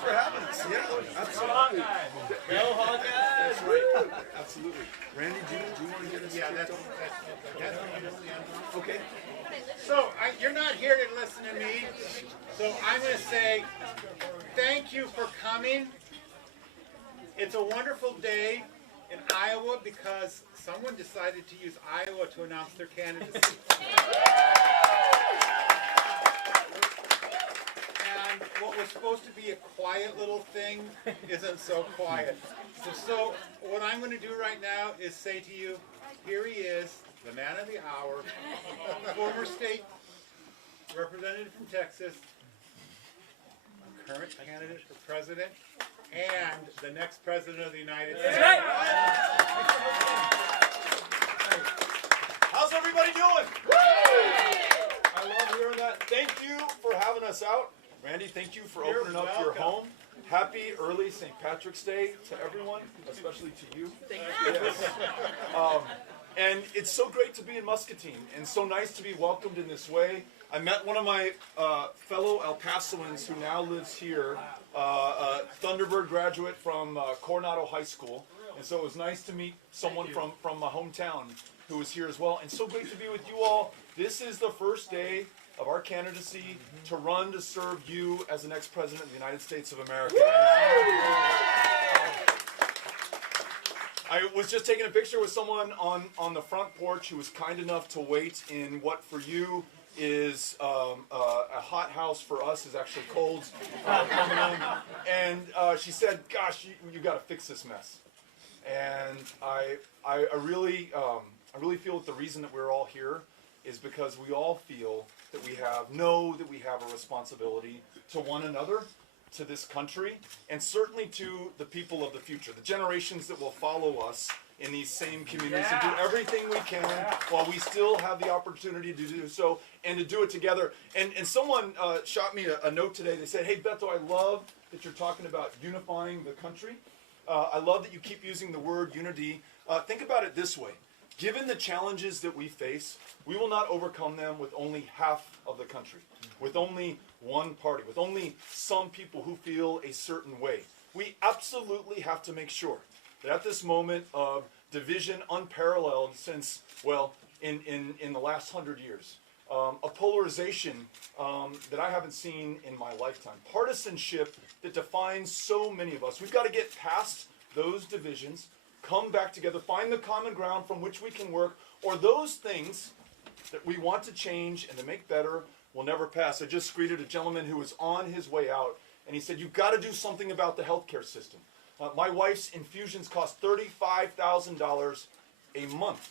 for having us. Yeah, absolutely. Go Hawkeyes! That's right. Absolutely. Randy, do you want to get us kicked off? Okay. So, you're not here to listen to me, so I'm going to say thank you for coming. It's a wonderful day in Iowa because someone decided to use Iowa to announce their candidacy. And what was supposed to be a quiet little thing isn't so quiet. So what I'm going to do right now is say to you, here he is, the man of the hour, former state representative from Texas, current candidate for president, and the next president of the United States. How's everybody doing? I love hearing that. Thank you for having us out. Randy, thank you for opening up your home. Happy early St. Patrick's Day to everyone, especially to you. Thank you. Yes. And it's so great to be in Muscatine and so nice to be welcomed in this way. I met one of my fellow El Pasoans who now lives here, a Thunderbird graduate from Coronado High School. And so it was nice to meet someone from my hometown who was here as well. And so great to be with you all. This is the first day of our candidacy to run to serve you as the next president of the United States of America. I was just taking a picture with someone on the front porch who was kind enough to wait in what for you is a hot house, for us is actually cold coming in. And she said, gosh, you got to fix this mess. And I really feel that the reason that we're all here is because we all feel that we have a responsibility to one another, to this country, and certainly to the people of the future, the generations that will follow us in these same communities, and do everything we can while we still have the opportunity to do so, and to do it together. And someone shot me a note today. They said, hey, Beto, I love that you're talking about unifying the country. I love that you keep using the word unity. Think about it this way. Given the challenges that we face, we will not overcome them with only half of the country, with only one party, with only some people who feel a certain way. We absolutely have to make sure that at this moment of division unparalleled since, well, in the last 100 years, a polarization that I haven't seen in my lifetime, partisanship that defines so many of us. We've got to get past those divisions, come back together, find the common ground from which we can work, or those things that we want to change and to make better will never pass. I just greeted a gentleman who was on his way out, and he said, you've got to do something about the healthcare system. My wife's infusions cost $35,000 a month.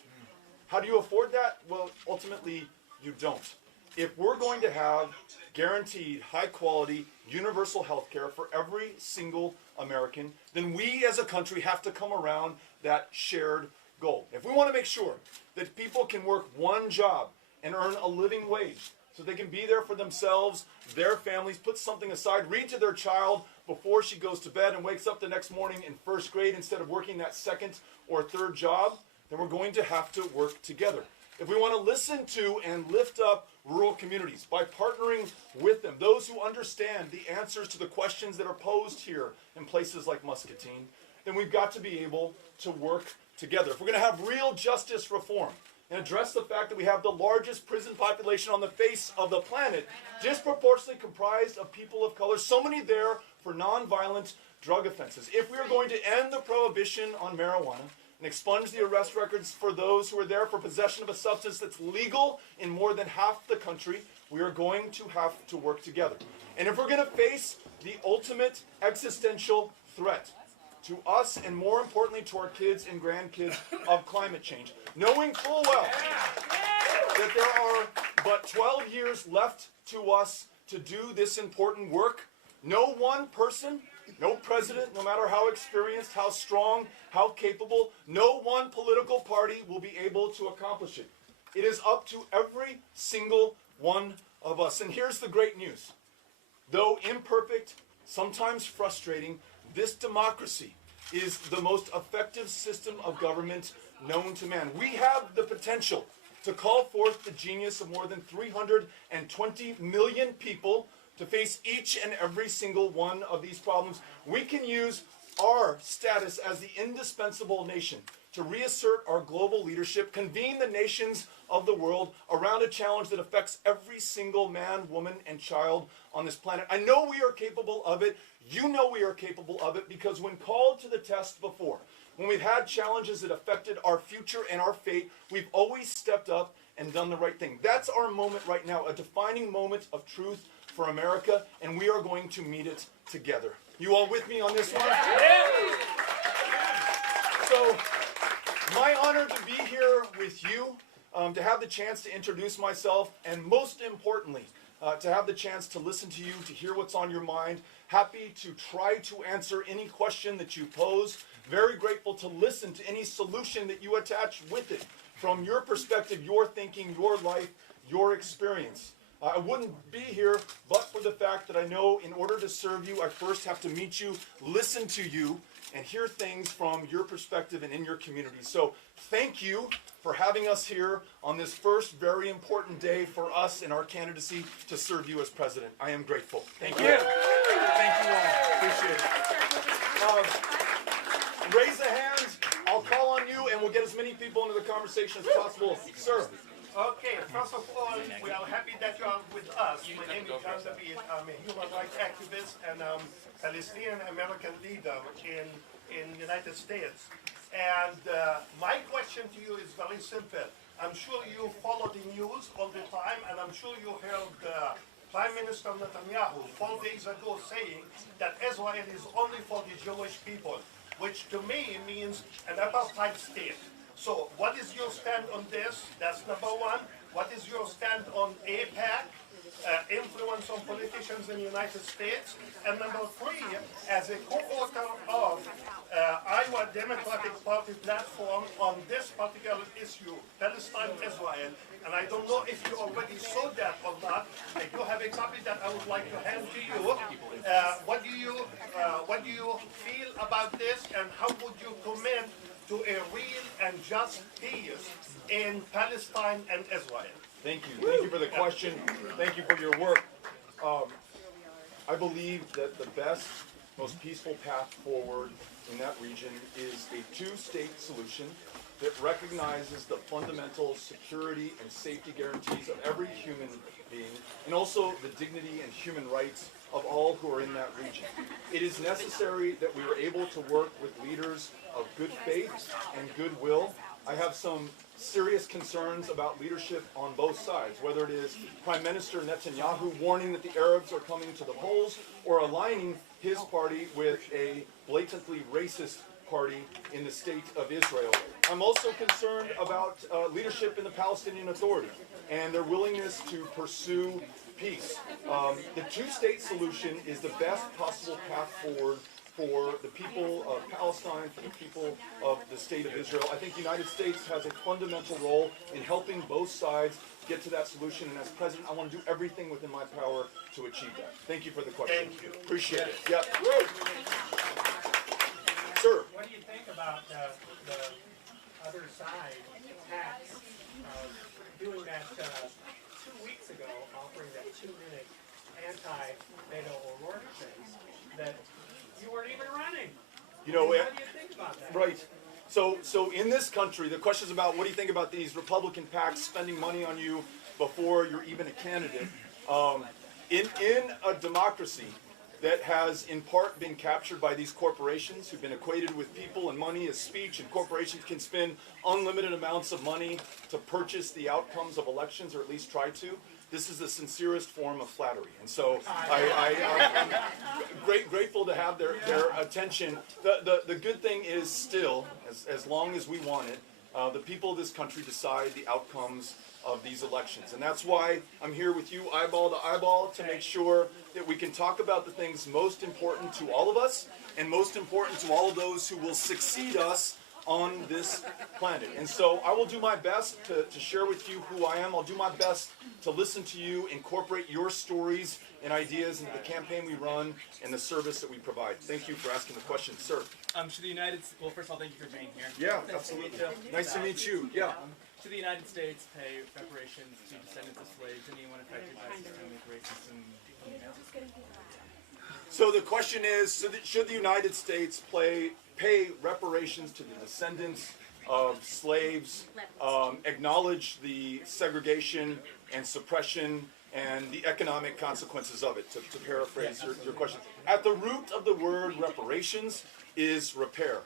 How do you afford that? Well, ultimately, you don't. If we're going to have guaranteed, high-quality, universal health care for every single American, then we as a country have to come around that shared goal. If we want to make sure that people can work one job and earn a living wage, so they can be there for themselves, their families, put something aside, read to their child before she goes to bed and wakes up the next morning in first grade instead of working that second or third job, then we're going to have to work together. If we want to listen to and lift up rural communities by partnering with them, those who understand the answers to the questions that are posed here in places like Muscatine, then we've got to be able to work together. If we're going to have real justice reform and address the fact that we have the largest prison population on the face of the planet, disproportionately comprised of people of color, so many there for nonviolent drug offenses. If we are going to end the prohibition on marijuana and expunge the arrest records for those who are there for possession of a substance that's legal in more than half the country, we are going to have to work together. And if we're going to face the ultimate existential threat to us, and more importantly to our kids and grandkids, of climate change, knowing full well that there are but 12 years left to us to do this important work, no one person, no president, no matter how experienced, how strong, how capable, no one political party will be able to accomplish it. It is up to every single one of us. And here's the great news. Though imperfect, sometimes frustrating, this democracy is the most effective system of government known to man. We have the potential to call forth the genius of more than 320 million people to face each and every single one of these problems, we can use our status as the indispensable nation to reassert our global leadership, convene the nations of the world around a challenge that affects every single man, woman, and child on this planet. I know we are capable of it. You know we are capable of it, because when called to the test before, when we've had challenges that affected our future and our fate, we've always stepped up and done the right thing. That's our moment right now, a defining moment of truth for America, and we are going to meet it together. You all with me on this one? So, my honor to be here with you, to have the chance to introduce myself, and most importantly, to have the chance to listen to you, to hear what's on your mind. Happy to try to answer any question that you pose. Very grateful to listen to any solution that you attach with it, from your perspective, your thinking, your life, your experience. I wouldn't be here but for the fact that I know in order to serve you, I first have to meet you, listen to you, and hear things from your perspective and in your community. So thank you for having us here on this first very important day for us in our candidacy to serve you as president. I am grateful. Thank you. Thank you all. Appreciate it. Raise a hand. I'll call on you, and we'll get as many people into the conversation as possible. Sir. Okay, first of all, we are happy that you are with us. My name is John David. I'm a human rights activist and Palestinian-American leader in the United States. And my question to you is very simple. I'm sure you follow the news all the time, and I'm sure you heard Prime Minister Netanyahu 4 days ago saying that Israel is only for the Jewish people, which to me means an apartheid state. So what is your stand on this? That's number one. What is your stand on AIPAC, influence on politicians in the United States? And number three, as a co-author of Iowa Democratic Party platform on this particular issue, Palestine-Israel, and I don't know if you already saw that or not. I do have a copy that I would like to hand to you. What do you feel about this, and how would you commit to a real and just peace in Palestine and Israel? Thank you. Thank you for the question. Thank you for your work. I believe that the best, most peaceful path forward in that region is a two-state solution that recognizes the fundamental security and safety guarantees of every human being, and also the dignity and human rights of all who are in that region. It is necessary that we are able to work with leaders of good faith and goodwill. I have some serious concerns about leadership on both sides, whether it is Prime Minister Netanyahu warning that the Arabs are coming to the polls, or aligning his party with a blatantly racist party in the state of Israel. I'm also concerned about leadership in the Palestinian Authority and their willingness to pursue peace. The two-state solution is the best possible path forward for the people of Palestine, for the people of the state of Israel. I think the United States has a fundamental role in helping both sides get to that solution, and as president, I want to do everything within my power to achieve that. Thank you for the question. Thank you. Appreciate it. Yep. Sir. What do you think about the other side tax doing that 2 weeks ago, offering that 2-minute anti-Beto O'Rourke thing that you weren't even running? You know, what do you think about that? Right. So in this country, the question is about what do you think about these Republican PACs spending money on you before you're even a candidate? In a democracy that has in part been captured by these corporations who've been equated with people and money as speech, and corporations can spend unlimited amounts of money to purchase the outcomes of elections, or at least try to. This is the sincerest form of flattery, and so I'm grateful to have their attention. The good thing is still, as long as we want it, the people of this country decide the outcomes of these elections, and that's why I'm here with you eyeball to eyeball to make sure that we can talk about the things most important to all of us, and most important to all of those who will succeed us on this planet. And so I will do my best to share with you who I am. I'll do my best to listen to you, incorporate your stories and ideas into the campaign we run and the service that we provide. Thank you for asking the question, sir. Should the United well, first of all, thank you for being here. Yeah, absolutely. Nice to meet you. Yeah. Should the United States pay reparations to descendants of slaves, anyone affected by systemic racism, So the question is, should the United States pay reparations to the descendants of slaves, acknowledge the segregation and suppression and the economic consequences of it, to paraphrase your question. At the root of the word reparations is repair.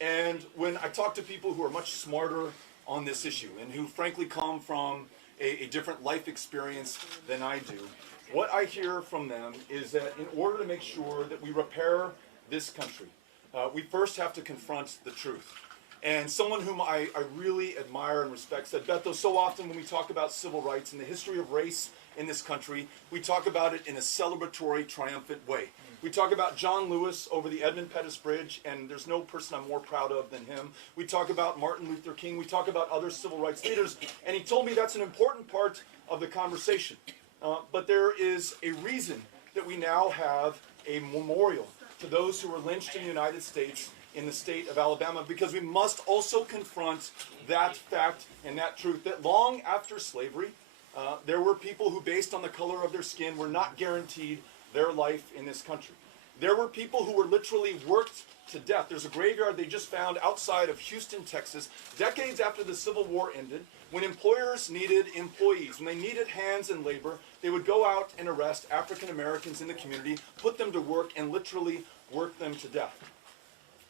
And when I talk to people who are much smarter on this issue and who frankly come from a different life experience than I do, what I hear from them is that in order to make sure that we repair this country, we first have to confront the truth. And someone whom I really admire and respect said, Beto, so often when we talk about civil rights and the history of race in this country, we talk about it in a celebratory, triumphant way. We talk about John Lewis over the Edmund Pettus Bridge, and there's no person I'm more proud of than him. We talk about Martin Luther King. We talk about other civil rights leaders. And he told me that's an important part of the conversation. But there is a reason that we now have a memorial to those who were lynched in the United States in the state of Alabama, because we must also confront that fact and that truth that long after slavery, there were people who, based on the color of their skin, were not guaranteed their life in this country. There were people who were literally worked to death. There's a graveyard they just found outside of Houston, Texas, decades after the Civil War ended, when employers needed employees, when they needed hands and labor, they would go out and arrest African Americans in the community, put them to work, and literally work them to death.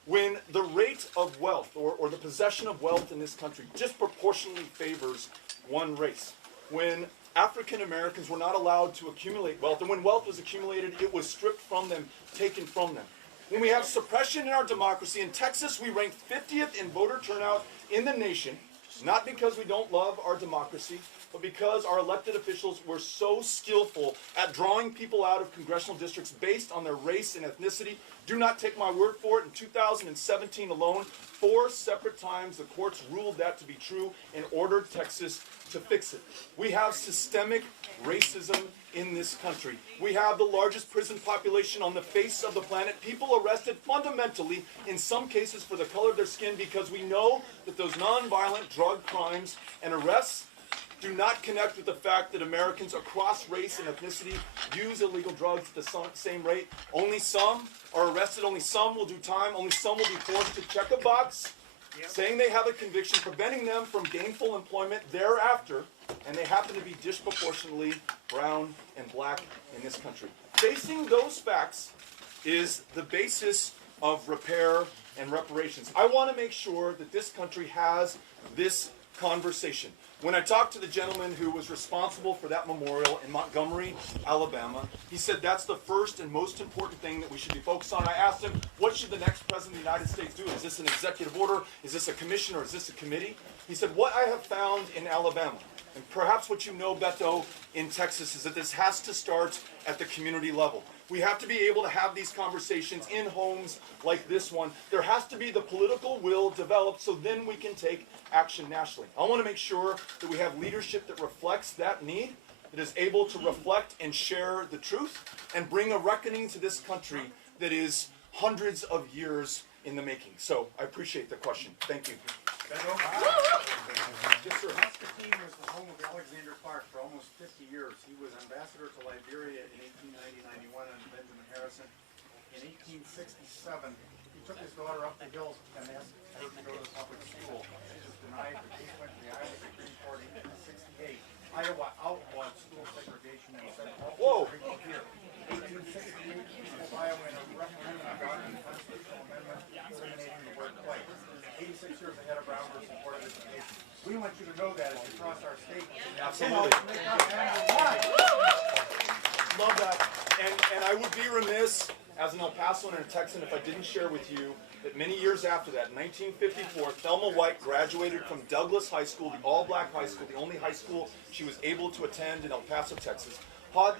When the rate of wealth, or the possession of wealth in this country, disproportionately favors one race, when African Americans were not allowed to accumulate wealth, and when wealth was accumulated, it was stripped from them, taken from them. When we have suppression in our democracy, in Texas we ranked 50th in voter turnout in the nation, not because we don't love our democracy, but because our elected officials were so skillful at drawing people out of congressional districts based on their race and ethnicity. Do not take my word for it. In 2017 alone, 4 separate times the courts ruled that to be true and ordered Texas to fix it. We have systemic racism in this country. We have the largest prison population on the face of the planet. People arrested fundamentally, in some cases, for the color of their skin, because we know that those nonviolent drug crimes and arrests do not connect with the fact that Americans across race and ethnicity use illegal drugs at the same rate. Only some are arrested, only some will do time, only some will be forced to check a box saying they have a conviction, preventing them from gainful employment thereafter, and they happen to be disproportionately brown and black in this country. Facing those facts is the basis of repair and reparations. I want to make sure that this country has this conversation. When I talked to the gentleman who was responsible for that memorial in Montgomery, Alabama, he said that's the first and most important thing that we should be focused on. I asked him, what should the next president of the United States do? Is this an executive order? Is this a commission? Or is this a committee? He said, what I have found in Alabama, and perhaps what you know, Beto, in Texas, is that this has to start at the community level. We have to be able to have these conversations in homes like this one. There has to be the political will developed so then we can take action nationally. I want to make sure that we have leadership that reflects that need, that is able to reflect and share the truth, and bring a reckoning to this country that is hundreds of years in the making. So I appreciate the question. Thank you. Yes, sir. Constantine was the home of Alexander Clark for almost 50 years. He was ambassador to Liberia in 1890-91 under Benjamin Harrison. In 1867, he took his daughter up the hills and asked her to go to public school. She was denied. The case went to the Iowa Supreme Court in 1868. Iowa outlawed school segregation and said all people here. 1868, Iowa in a referendum adopted a constitutional amendment eliminating the word play. 86 years ahead of Brown versus Board of Education. We want you to know that as you cross our state. Absolutely. Love that. And I would be remiss as an El Pasoan and a Texan if I didn't share with you that many years after that, in 1954, Thelma White graduated from Douglas High School, the all-black high school, the only high school she was able to attend in El Paso, Texas.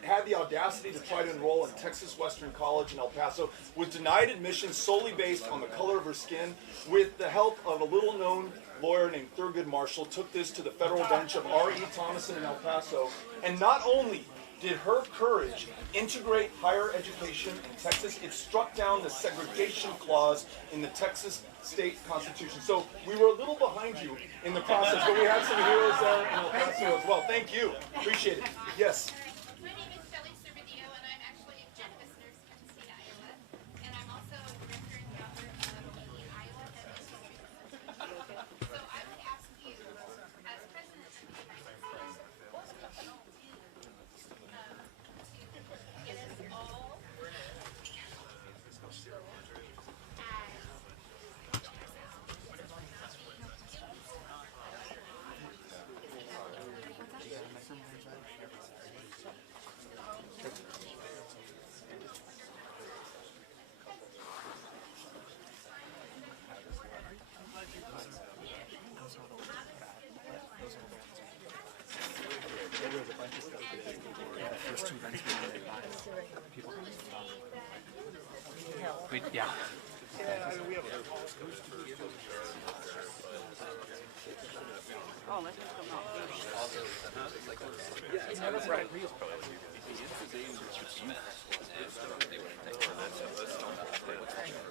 Had the audacity to try to enroll in Texas Western College in El Paso, was denied admission solely based on the color of her skin. With the help of a little-known lawyer named Thurgood Marshall, took this to the federal bench of R.E. Thomason in El Paso, and not only did her courage integrate higher education in Texas, it struck down the segregation clause in the Texas state constitution. So we were a little behind you in the process, but we had some heroes there in El Paso as well. Thank you. Appreciate it. Yes. My name is Shelley Cervidillo, and Wait, yeah.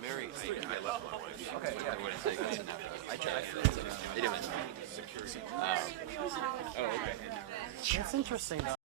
Mary, I left one. Okay, yeah. I wouldn't say it's enough. I tried. They didn't. Oh, okay. It's interesting though.